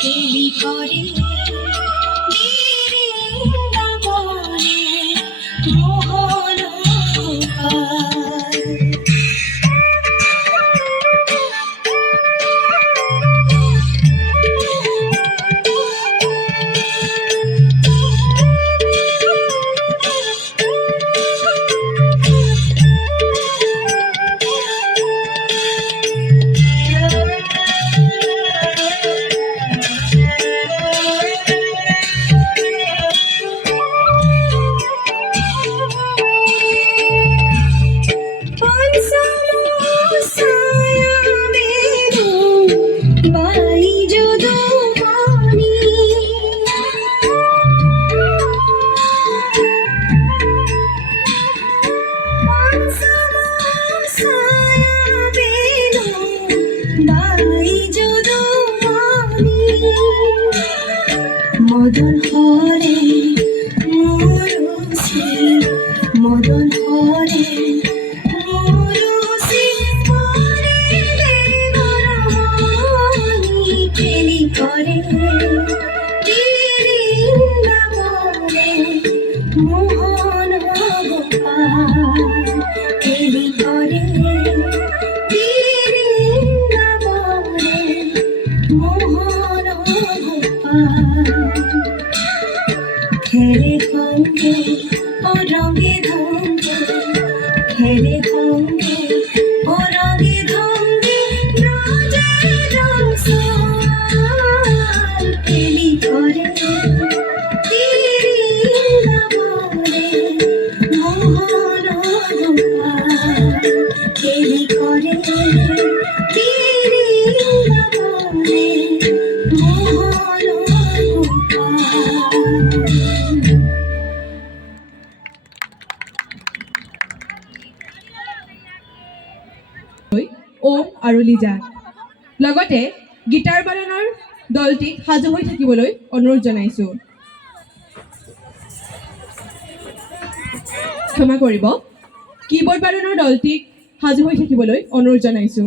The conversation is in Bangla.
কেলি করে বৃন্দাবনে মোহন গোপাল। মদন হরে মুরুষি, মদন হরে মুরুষি হরে দেবরমণি কেলি করে বৃন্দাবনে মোহন গোপাল। কেলি করে বৃন্দাবনে মোহন গোপাল। খেলে সঙ্গে ও রঙে ধঙ্গে, খেলে সঙ্গে ও রঙে ধঙ্গে ব্রজের রসাল। কেলি করে বৃন্দাবনে মোহন গোপাল। কেলি করে বৃন্দাবনে মোহন গোপাল। ওম আৰু লিজা লগতে গীটাৰ বাদনৰ দলটিক সাজু হৈ থাকিবলৈ অনুৰোধ জনাইছো। ক্ষমা কৰিব, কীবৰ্ড বাদনৰ দলটিক সাজু হৈ থাকিবলৈ অনুৰোধ জনাইছো।